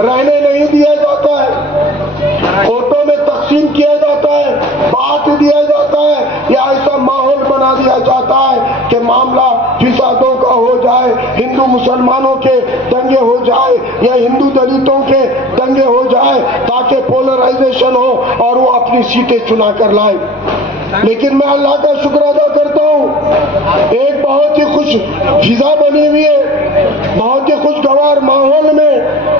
रहने नहीं दिया जाता है, कोर्टों में तकसीम किया जाता है, बांट दिया जाता है, या ऐसा माहौल बना दिया जाता है कि मामला फिसादों का हो जाए, हिंदू मुसलमानों के दंगे हो जाए या हिंदू दलितों के दंगे हो जाए, ताकि पोलराइजेशन हो और वो अपनी सीटें चुना कर लाए। लेकिन मैं अल्लाह का शुक्र अदा करता हूँ, एक बहुत ही खुश फिजा बनी हुई है, बहुत ही खुशगवार माहौल में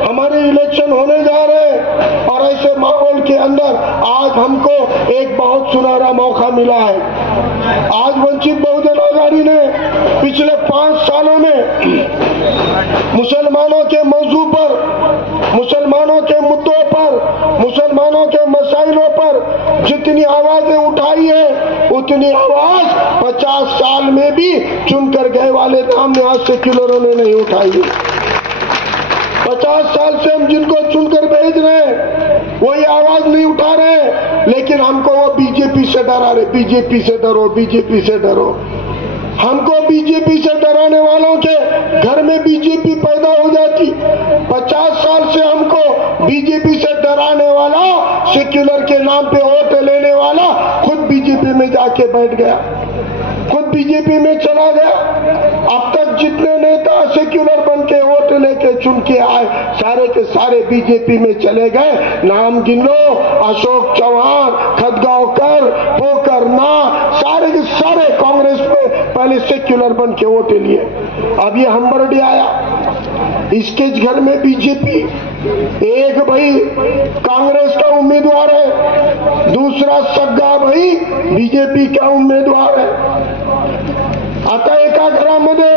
हमारे इलेक्शन होने जा रहे हैं और ऐसे माहौल के अंदर आज हमको एक बहुत सुनहरा मौका मिला है। आज वंचित बहुजन आघाड़ी ने पिछले 5 सालों में मुसलमानों के मौजू पर, मुसलमानों के मुद्दों पर, मुसलमानों के मसाइलों पर जितनी आवाजें उठाई है उतनी आवाज 50 साल में भी चुनकर गए वाले सामने आज सेक्युलरों ने नहीं उठाई है। 50 साल से हम जिनको चुनकर भेज रहे हैं वही आवाज नहीं उठा रहे, लेकिन हमको वो बीजेपी से डरा रहे, बीजेपी से डरो, बीजेपी से डरो। हमको बीजेपी से डराने वालों के घर में बीजेपी पैदा हो जाती। 50 साल से हमको बीजेपी से डराने वाला, सेक्युलर के नाम पे वोट लेने वाला खुद बीजेपी में जाके बैठ गया, खुद बीजेपी में चला गया। अब तक जितने नेता सेक्युलर बन के वोट लेके चुन के आए सारे के सारे बीजेपी में चले गए। नाम गिन लो, अशोक चौहान, खदगांवकर, पोकरना, सारे के सारे कांग्रेस में पहले सेक्युलर बन के वोट लिए। अब ये हम्बर्डी आया, इसके घर में बीजेपी, एक भाई कांग्रेस का उम्मीदवार है, दूसरा सग्गा भाई बीजेपी का उम्मीदवार है। आता एका घरामध्ये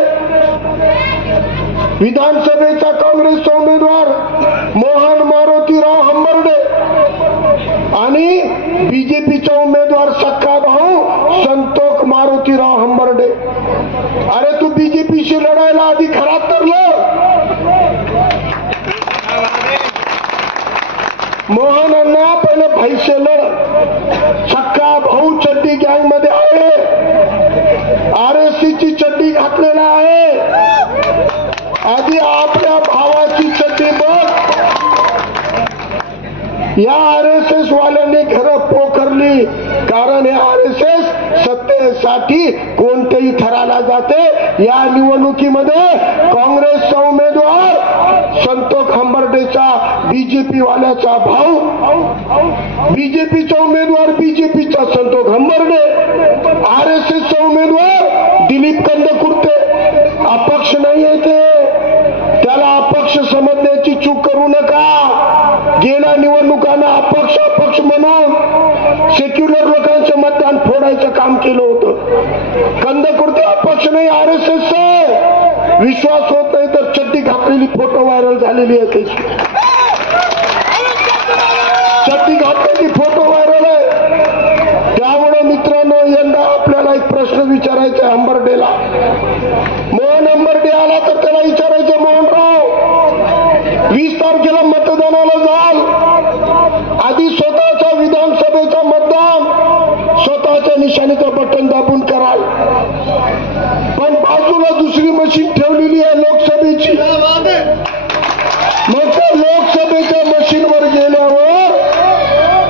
विधानसभेचा काँग्रेसचा उमेदवार मोहन मारुतीराव हंबर्डे आणि बीजेपीचा उमेदवार सक्का भाऊ संतोष मारुतीराव हंबर्डे। अरे तू बीजेपीशी लढायला आधी घरात तरलं, मोहन अण्णा पहिले पैसे लढ, सक्का भाऊ चड्डी गँग मध्ये आहे, RSC ची चड्डी घातलेला आहे, आधी आपल्या भावाची चड्डी बघ। या RSS वाल्यांनी घर पोखरली, कारण हे RSS सत्तेसाठी कोणतेही थराला जाते। या निवडणुकीमध्ये काँग्रेसचा उमेदवार संतोष हंबर्डेचा बीजेपी वाल्याचा भाऊ, बीजेपीचा उमेदवार बीजेपीचा संतोष हंबर्डे, RSSचा उमेदवार दिलीप कंदकुर्ते। अपक्ष नाही आहे ते, त्याला अपक्ष समजण्याची चूक करू नका। गेल्या निवडणुकांना अपक्ष अपक्ष म्हणून सेक्युलर लोकांचं मतदान फोडायचं काम केलं होतं। कंदकुर्ते अपक्ष नाही, RSS आहे। विश्वास होत नाही तर चड्डी घातलेली फोटो व्हायरल झालेली आहे त्याची, चड्डी घातलेली फोटो व्हायरल आहे। त्यामुळे मित्रांनो यंदा आपल्याला एक प्रश्न विचारायचा आहे हंबर्डेला। मोहन हंबर्डे आला तर त्याला विचारायचं, मोहनराव 20 तारखेला मतदानाला जाल, आधी स्वतःच्या विधानसभेचा मतदान स्वतःच्या निशाणीचं बटन दाबून कराल, पण बाजूला दुसरी मशीन ठेवलेली आहे लोकसभेची। मग त्या लोकसभेच्या मशीनवर गेल्यावर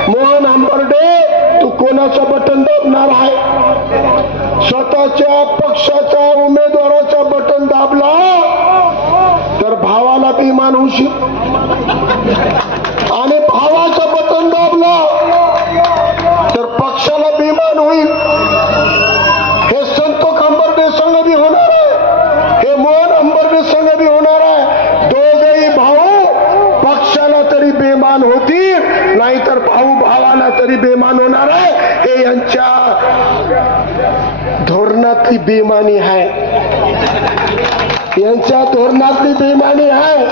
मोहन हंबर्डे तू कोणाचं बटन दाबणार आहे? स्वतःच्या पक्षाच्या उमेदवाराचा बटन दाबला तर भावाला बेईमान होशील, आणि भावाचं बटन दाबला तर पक्षाला बेईमान होईल। हे संतोष हंबर्डे संघ बी होणार आहे, हे मोहन हंबर्डे संघ बी होणार आहे। दोघेही भाऊ पक्षाला तरी बेईमान होतील, नाहीतर भाऊ भावाला तरी बेईमान होणार आहे। हे यांच्या धोरणातली बेईमानी आहे, यांच्या धोरणातली बेईमानी आहे,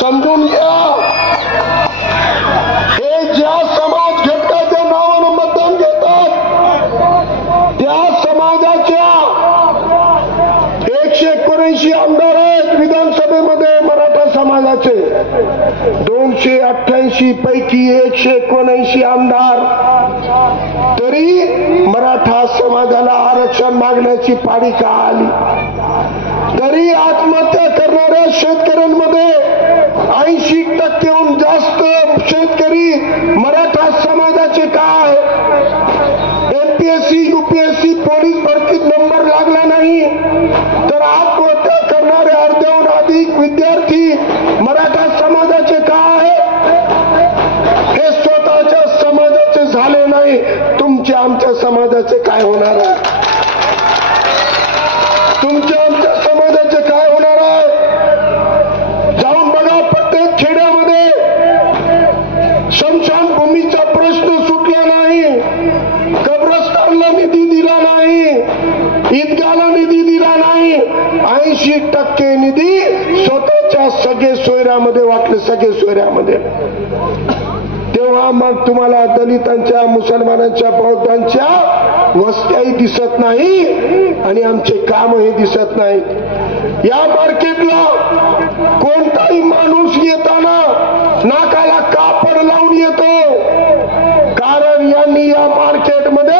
समजून घ्या। हे ज्या समाज घटकाच्या नावानं मतदान घेतात त्या समाजाच्या 179 आमदार आहेत विधानसभेमध्ये मराठा समाजाचे, 288 पैकी 179 आमदार, तरी मराठा समाजाला आरक्षण मागण्याची पाळी का आली? तरी आत्महत्या करणाऱ्या शेतकऱ्यांमध्ये 80% जास्त शेतकरी मराठा समाजाचे काय एमपीएससी यूपीएससी पोलीस भरतीत नंबर लागला नाही तर आत्महत्या करणारे अर्ध्याहून अधिक विद्यार्थी मराठा समाजाचे काय हे स्वतःच्या समाजाचे झाले नाही तुमच्या आमच्या समाजाचे काय होणार आहे तुमच्या आमच्या समाजाचे काय होणार आहे जाऊन बघा प्रत्येक खेड्यामध्ये स्मशानभूमीचा प्रश्न सुटला नाही कब्रस्तानला निधी दिला नाही ईदगाहला निधी दिला नाही 80% निधी स्वतःच्या सगळे सोयऱ्यामध्ये वाटले सगळे सोयऱ्यामध्ये तेव्हा मग तुम्हाला दलितांच्या मुसलमानांच्या बौद्धांच्या वस्त्याही दिसत नाही आणि आमचे कामही दिसत नाहीत या मार्केटला कोणताही माणूस येताना नाकाला कापड लावून येतो कारण यांनी या मार्केटमध्ये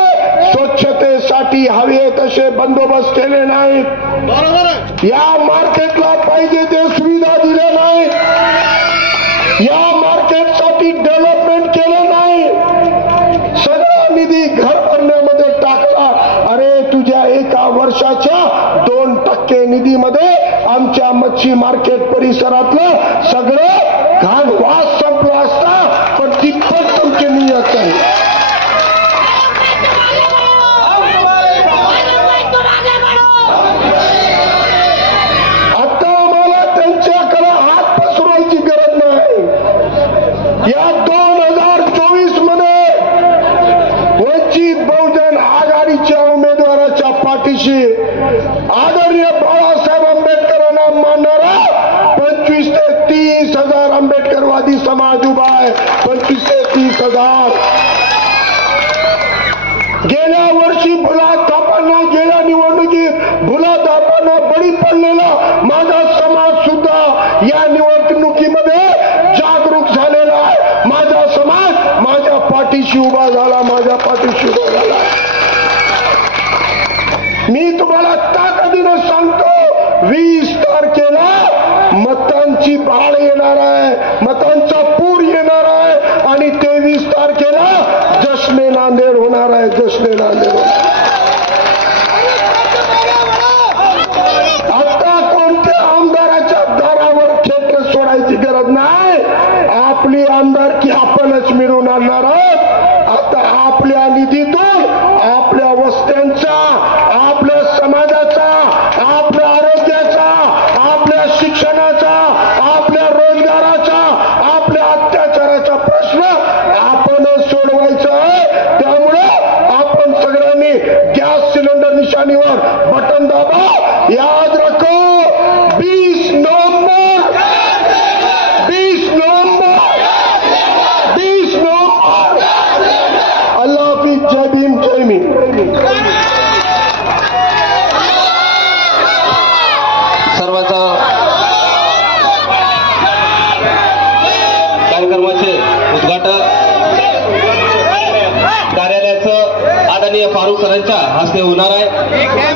स्वच्छतेसाठी हवे तसे बंदोबस्त केले नाहीत या मार्केटला पाहिजे ते सुविधा दिल्या नाहीत या मार्केटसाठी डेव्हलपमेंट केलं नाही सगळा निधी घर भरण्यामध्ये टाकला अरे तुझ्या एका वर्षाच्या 2% निधीमध्ये आमच्या मच्छी मार्केट परिसरातलं सगळं घाण वास संपला असता पण तितपत तुमची नियत नाही आता आम्हाला त्यांच्याकडे हात पसरवायची गरज नाही या 2024 मध्ये वंचित बहुजन आघाडीच्या उमेदवाराच्या पाठीशी आदरणीय बाळासाहेब आंबेडकरांना मानणारा 25 ते 30 हजार आंबेडकरवादी समाज उभा आहे 25 ते 30 हजार गेल्या वर्षी भुलाथापांना गेल्या निवडणुकीत भुलाथापांना बळी पडलेला माझा समाज सुद्धा या निवडणुकीमध्ये जागरूक झालेला आहे माझा समाज माझ्या पाठीशी उभा झाला माझ्या पाठीशी उभा झाला मी तुम्हाला ताकदीनं सांगतो 20 तारखेला मतांची बाळ येणार आहे मतांचा पूर येणार आहे आणि 23 तारखेला जश्ने नांदेड होणार आहे जश्ने नांदेड आता कोणत्या आमदाराच्या दारावर क्षेत्र सोडायची गरज नाही आपली आमदारकी आपणच मिळवून आणणार आहोत आता आपल्या निधीतून आपल्या वस्त्यांचा आपल्या समाजाचा आपल्या आरोग्याचा आपल्या शिक्षणाचा आपल्या रोजगाराचा आपल्या अत्याचाराचा प्रश्न आपणच सोडवायचा आहे त्यामुळे आपण सगळ्यांनी गॅस सिलेंडर निशाणीवर बटन दाबा याद रखो 20 नवंबर 20 नवंबर 20 नवंबर अल्लाह हाफिज जय भीम जय मी सर्वांचा कार्यक्रमाचे उद्घाटन कार्यालयाचं आदरणीय फारुख सरांच्या हस्ते होणार आहे